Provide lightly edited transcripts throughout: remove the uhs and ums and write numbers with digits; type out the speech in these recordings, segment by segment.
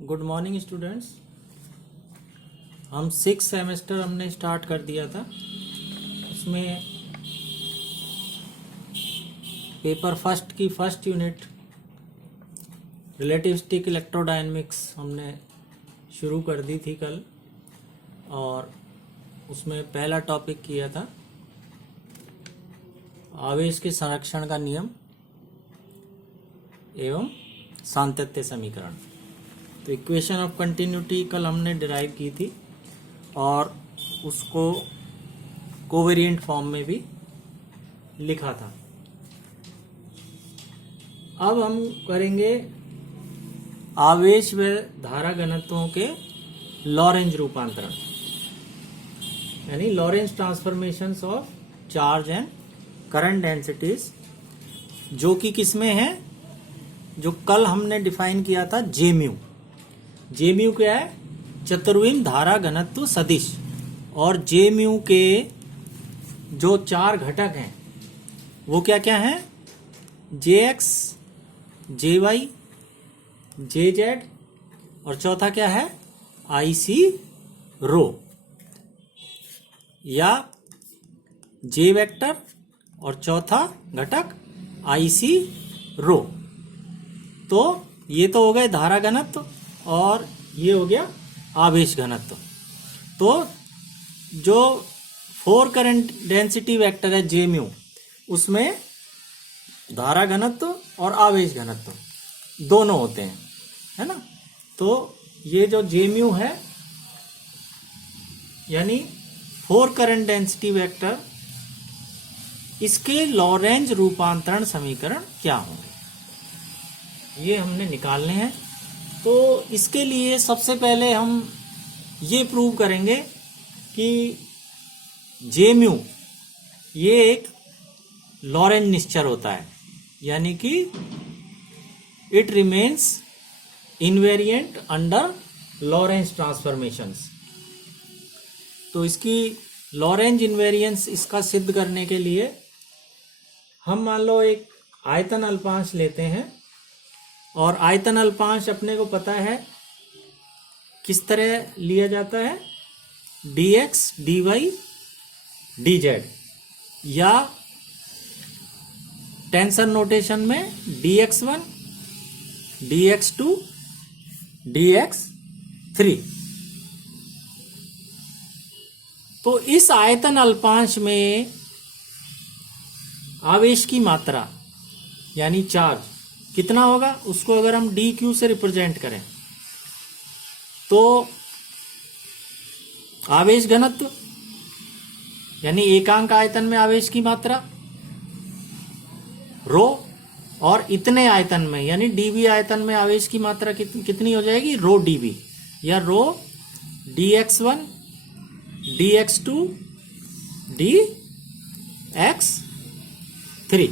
Good morning students. हम 6 semester हमने start कर दिया था। उसमें पेपर फर्स्ट की फर्स्ट यूनिट रिलेटिविस्टिक इलेक्ट्रोडायनेमिक्स हमने शुरू कर दी थी कल, और उसमें पहला टॉपिक किया था आवेश के संरक्षण का नियम एवं सातत्य समीकरण। तो इक्वेशन ऑफ कंटिन्यूटी कल हमने डिराइव की थी और उसको कोवेरिएंट फॉर्म में भी लिखा था। अब हम करेंगे आवेश व धारा घनत्वों के लॉरेंज रूपांतरण, यानी Lorentz transformations of charge and current densities, जो कि किसमें है, जो कल हमने डिफाइन किया था जेम्यू। जेम्यू क्या है? चतुर्विम धारा घनत्व सदिश। और जेम्यू के जो चार घटक हैं वो क्या क्या हैं? जेएक्स, जेवाई, जेजेड, और चौथा क्या है? आईसी रो, या जे वेक्टर, और चौथा घटक आईसी रो। तो ये तो हो गए धारा घनत्व और ये हो गया आवेश घनत्व। तो जो 4 करंट डेंसिटी वेक्टर है जेम्यू, उसमें धारा घनत्व और आवेश घनत्व दोनों होते हैं, है ना। तो ये जो जेम्यू है, यानी 4 करंट डेंसिटी वेक्टर, इसके लॉरेंज रूपांतरण समीकरण क्या होंगे, ये हमने निकालने हैं। तो इसके लिए सबसे पहले हम ये प्रूव करेंगे कि जेम्यू ये एक लॉरेंज निश्चर होता है, यानी कि it remains invariant under Lorentz transformations. तो इसकी लॉरेंज इनवेरिएंस इसका सिद्ध करने के लिए हम मान लो एक आयतन अल्पांश लेते हैं, और आयतन अल्पांश अपने को पता है किस तरह लिया जाता है, dx, dy, dz, या टेंसर नोटेशन में dx1, dx2, dx3। तो इस आयतन अल्पांश में आवेश की मात्रा यानी चार्ज कितना होगा, उसको अगर हम dq से रिप्रेजेंट करें तो आवेश घनत्व यानी एकांक आयतन में आवेश की मात्रा रो, और इतने आयतन में यानी dv आयतन में आवेश की मात्रा कितनी हो जाएगी, रो dv, या रो dx1, dx2, dx3।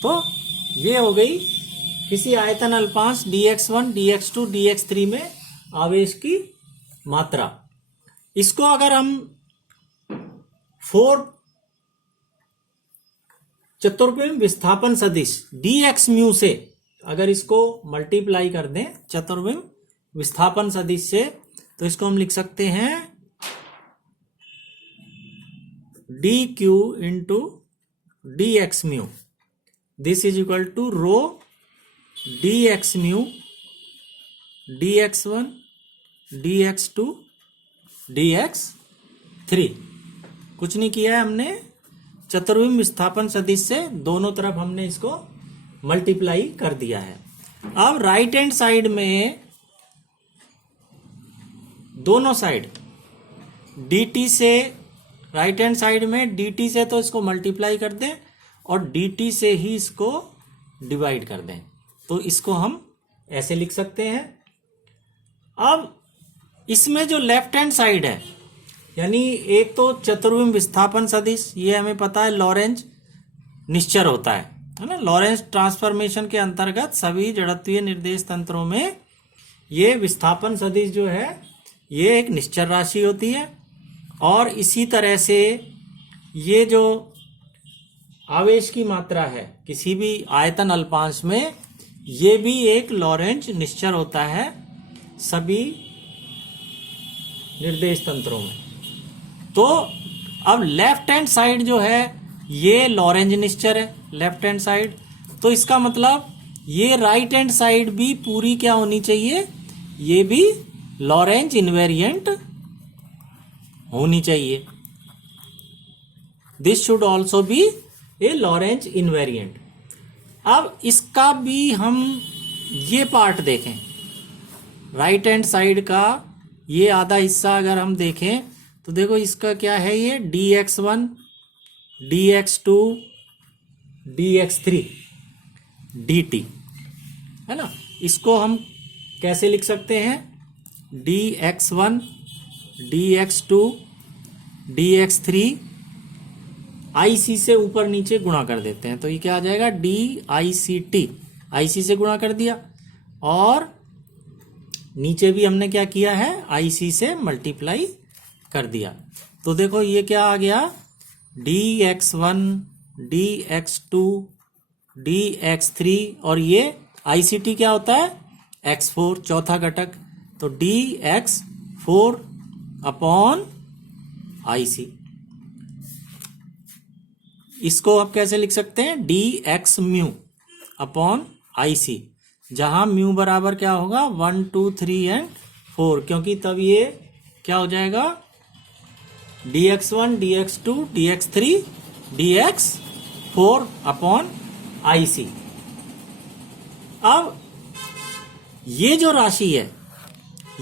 तो ये हो गई किसी आयतन अल्पांश dx1, dx2, dx3 में आवेश की मात्रा। इसको अगर हम 4 चतुर्विम विस्थापन सदिश dx म्यू से अगर इसको मल्टीप्लाई कर दें चतुर्विम विस्थापन सदिश से, तो इसको हम लिख सकते हैं dq into dx mu. This is equal to rho dx mu dx1, dx2, dx3। कुछ नहीं किया है हमने, चतुर्विम विस्थापन सदिश से दोनों तरफ हमने इसको मल्टीप्लाई कर दिया है। अब राइट हैंड साइड में दोनों साइड dt से, राइट हैंड साइड में dt से तो इसको मल्टीप्लाई कर दें और dt से ही इसको डिवाइड कर दें। तो इसको हम ऐसे लिख सकते हैं। अब इसमें जो लेफ्ट हैंड साइड है, यानी एक तो चतुर्विम विस्थापन सदिश, ये हमें पता है लॉरेंज निश्चर होता है ना। लॉरेंज ट्रांसफॉर्मेशन के अंतर्गत सभी जड़त्वीय निर्देश तंत्रों में ये विस्थापन सदिश जो है ये एक निश्चर राशि होती है। और इसी तरह से ये जो आवेश की मात्रा है किसी भी आयतन अल्पांश में, ये भी एक लॉरेंज निश्चर होता है सभी निर्देश तंत्रों में। तो अब लेफ्ट हैंड साइड जो है ये लॉरेंज निश्चर है, लेफ्ट हैंड साइड। तो इसका मतलब ये राइट हैंड साइड भी पूरी क्या होनी चाहिए, ये भी लॉरेंज इनवेरिएंट होनी चाहिए। This should also be a Lorentz invariant. अब इसका भी हम ये पार्ट देखें, राइट हैंड साइड का ये आधा हिस्सा अगर हम देखें तो देखो इसका क्या है, ये dx1 dx2 dx3 dt है ना। इसको हम कैसे लिख सकते हैं, dx1 dx2 dx3 IC से ऊपर नीचे गुणा कर देते हैं, तो ये क्या आ जाएगा DICT, IC से गुणा कर दिया, और नीचे भी हमने क्या किया है, IC से मल्टीप्लाई कर दिया। तो देखो ये क्या आ गया, dx1 dx2 dx3, और ये ICT क्या होता है, x4 चौथा घटक, तो dx4 अपॉन IC। इसको आप कैसे लिख सकते हैं, dx म्यू अपॉन IC, जहां म्यू बराबर क्या होगा 1 2 3 एंड 4, क्योंकि तब ये क्या हो जाएगा dx1 dx2 dx3 dx4 upon IC। अब ये जो राशि है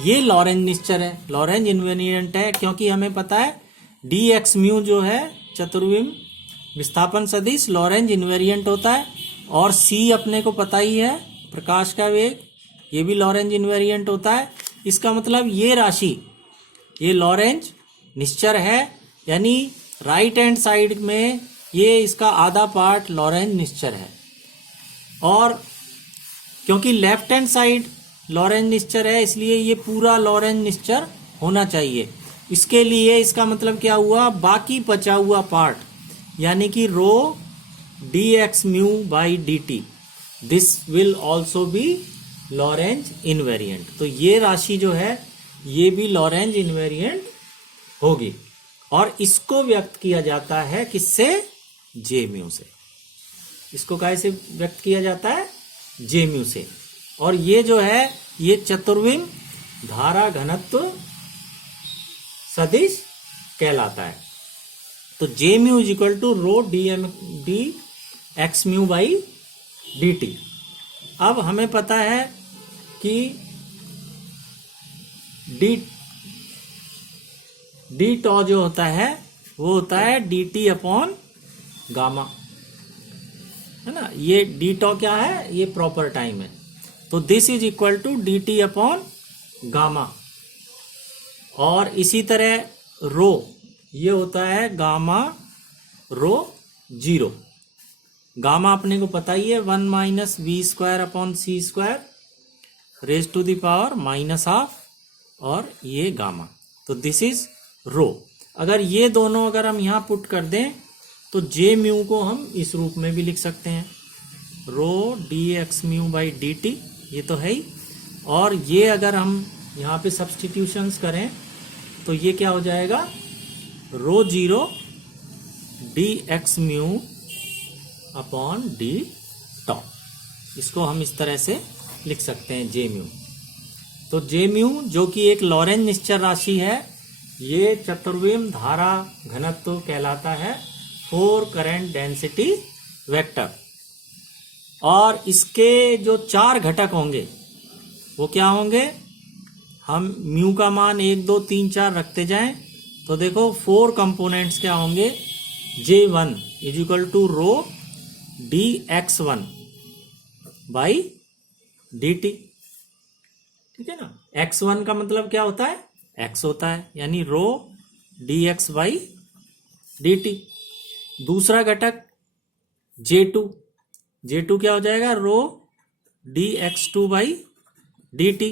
ये लॉरेंज निश्चर है, लॉरेंज इनवेरिएंट है, क्योंकि हमें पता है dx म्यू जो है चतुर्विम विस्थापन सदिश लॉरेंज इनवेरिएंट होता है, और c अपने को पता ही है प्रकाश का वेग, ये भी लॉरेंज इनवेरिएंट होता है। इसका मतलब ये राशि ये लॉरेंज निश्चर है, यानी राइट हैंड साइड में ये इसका आधा पार्ट लॉरेंज निश्चर है, और क्योंकि लेफ्ट हैंड साइड लॉरेंज निश्चर है इसलिए ये पूरा लॉरेंज निश्चर होना चाहिए। इसके लिए इसका मतलब क्या हुआ, बाकी बचा हुआ पार्ट यानी कि rho dx mu by dt, this will also be Lorentz invariant. तो ये राशि जो है ये भी लॉरेंज इनवेरिएंट होगी, और इसको व्यक्त किया जाता है किससे, जे म्यू से। इसको कैसे व्यक्त किया जाता है, जे म्यू से। और ये जो है ये चतुर्विम धारा घनत्व सदिश कहलाता है। तो J mu is equal to rho D x mu by D t. अब हमें पता है कि डी टॉ जो होता है वो होता है डी टी अपॉन गामा, है ना। ये डी टॉ क्या है, ये प्रॉपर टाइम है। तो this is equal to D T upon gamma, और इसी तरह रो ये होता है गामा रो जीरो। गामा अपने को पता ही है 1 minus V square upon C square raise to the power minus half, और ये गामा। तो दिस इज रो। अगर ये दोनों अगर हम यहाँ पुट कर दें तो जे म्यू को हम इस रूप में भी लिख सकते हैं, rho D x mu by D t, ये तो है ही। और ये अगर हम यहाँ पे सब्सटीट्यूशंस करें तो ये क्या हो जाएगा, rho zero d x mu upon d tau. इसको हम इस तरह से लिख सकते हैं जे म्यू। तो जे म्यू जो कि एक लॉरेंज निश्चर राशि है, ये चतुर्विम धारा घनत्व कहलाता है, 4 करंट डेंसिटी वेक्टर। और इसके जो 4 घटक होंगे वो क्या होंगे, हम म्यू का मान 1 2 3 4 रखते जाएं तो देखो 4 कंपोनेंट्स क्या होंगे, J1 is equal to rho D X one by D T, ठीक है ना। x1 का मतलब क्या होता है, x होता है, यानी rho D x by D t. दूसरा घटक J2, J2 क्या हो जाएगा, rho D x two by D t,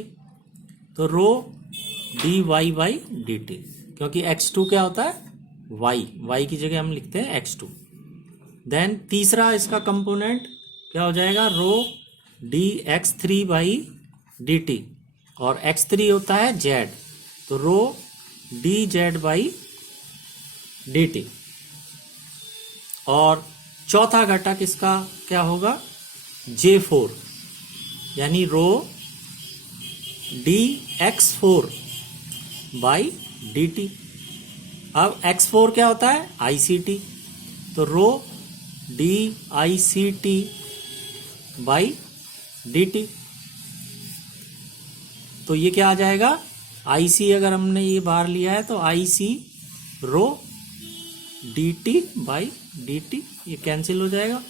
तो rho d y by D t, क्योंकि x2 क्या होता है y, y की जगह हम लिखते हैं x2। देन तीसरा इसका कंपोनेंट क्या हो जाएगा, रो dx3/dt, और x3 होता है z, तो रो dz/dt। और चौथा घटक इसका क्या होगा, J4, यानी रो dx4/dt। अब x4 क्या होता है, ICT, तो रो dICT/dt। तो ये क्या आ जाएगा, IC अगर हमने ये बार लिया है तो IC रो dt/dt, ये कैंसिल हो जाएगा।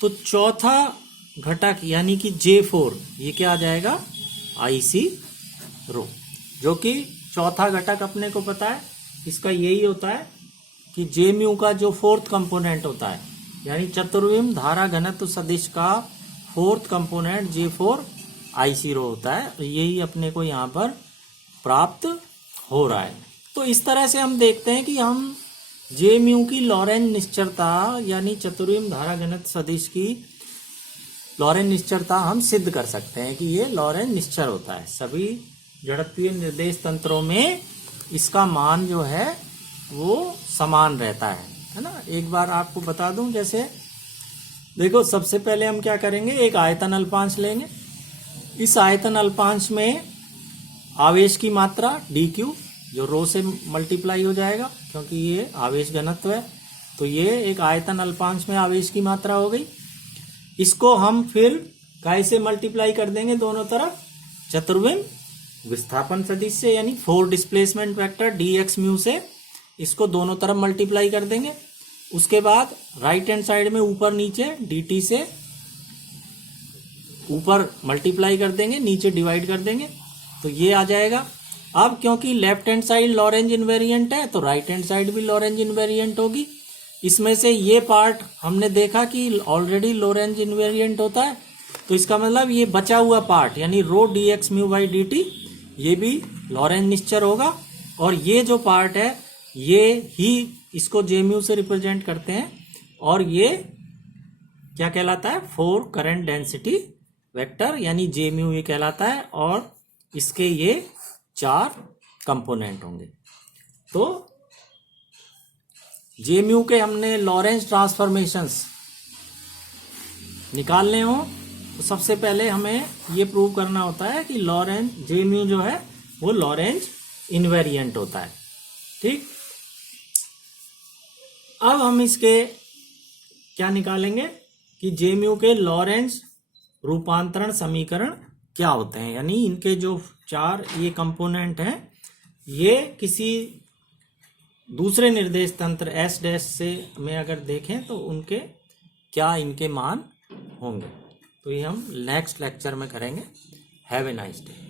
तो चौथा घटक यानी कि J4, ये क्या आ जाएगा, IC रो, जो कि चौथा घटक अपने को पता है इसका यही होता है कि जे म्यू का जो फोर्थ कंपोनेंट होता है, यानी चतुर्विम धारा घनत्व सदिश का फोर्थ कंपोनेंट J4 IC रो होता है। यही अपने को यहाँ पर प्राप्त हो रहा है। तो इस तरह से हम देखते हैं कि हम जे म्यू की लॉरेंज निश्चरता यानी चतुर्विम धारा घनत्व सदिश की लॉरेंज निश्चरता हम सिद्ध कर सकते हैं कि ये लॉरेंज निश्चर होता है। सभी जड़त्वीय निर्देश तंत्रों में इसका मान जो है वो समान रहता है ना। एक बार आपको बता दूं, जैसे देखो सबसे पहले हम क्या करेंगे, एक आयतन अल्पांश लेंगे। इस आयतन अल्पांश में आवेश की मात्रा dq जो रो से मल्टीप्लाई हो जाएगा क्योंकि ये आवेश घनत्व है, तो ये एक आयतन अल्पांश में आवेश की मात्रा हो गई। इसको हम फिर काय से मल्टीप्लाई कर देंगे दोनों तरफ, चतुर्विम विस्थापन सदिश से यानी 4 डिस्प्लेसमेंट वेक्टर dx म्यू से इसको दोनों तरफ मल्टीप्लाई कर देंगे। उसके बाद राइट हैंड साइड में ऊपर नीचे dt से ऊपर मल्टीप्लाई कर देंगे, नीचे डिवाइड कर देंगे, तो ये आ जाएगा। अब क्योंकि left hand side Lorentz invariant है तो राइट हैंड साइड भी लॉरेंज इनवेरिएंट होगी। इसमें से ये पार्ट हमने देखा कि ऑलरेडी लॉरेंज इनवेरिएंट होता है, तो इसका मतलब ये बचा हुआ पार्ट यानी रो dx म्यू बाई dt ये भी लॉरेंज निश्चर होगा। और ये जो पार्ट है ये ही इसको जे म्यू से रिप्रेजेंट करते हैं, और ये क्या कहलाता है, 4 करंट डेंसिटी वेक्टर यानी जे म्यू ये कहलाता है, और इसके ये 4 कंपोनेंट होंगे। तो जे म्यू के हमने लॉरेंज ट्रांसफॉर्मेशंस निकालने हो तो सबसे पहले हमें ये प्रूव करना होता है कि लॉरेंज जे म्यू जो है वो लॉरेंज इनवेरिएंट होता है। ठीक, अब हम इसके क्या निकालेंगे कि जे म्यू के लॉरेंज रूपांतरण समीकरण क्या होते हैं, यानी इनके जो 4 ये कंपोनेंट हैं ये किसी दूसरे निर्देश तंत्र S डैश से में अगर देखें तो उनके क्या इनके मान होंगे। तो ये हम नेक्स्ट लेक्चर में करेंगे। Have a nice day.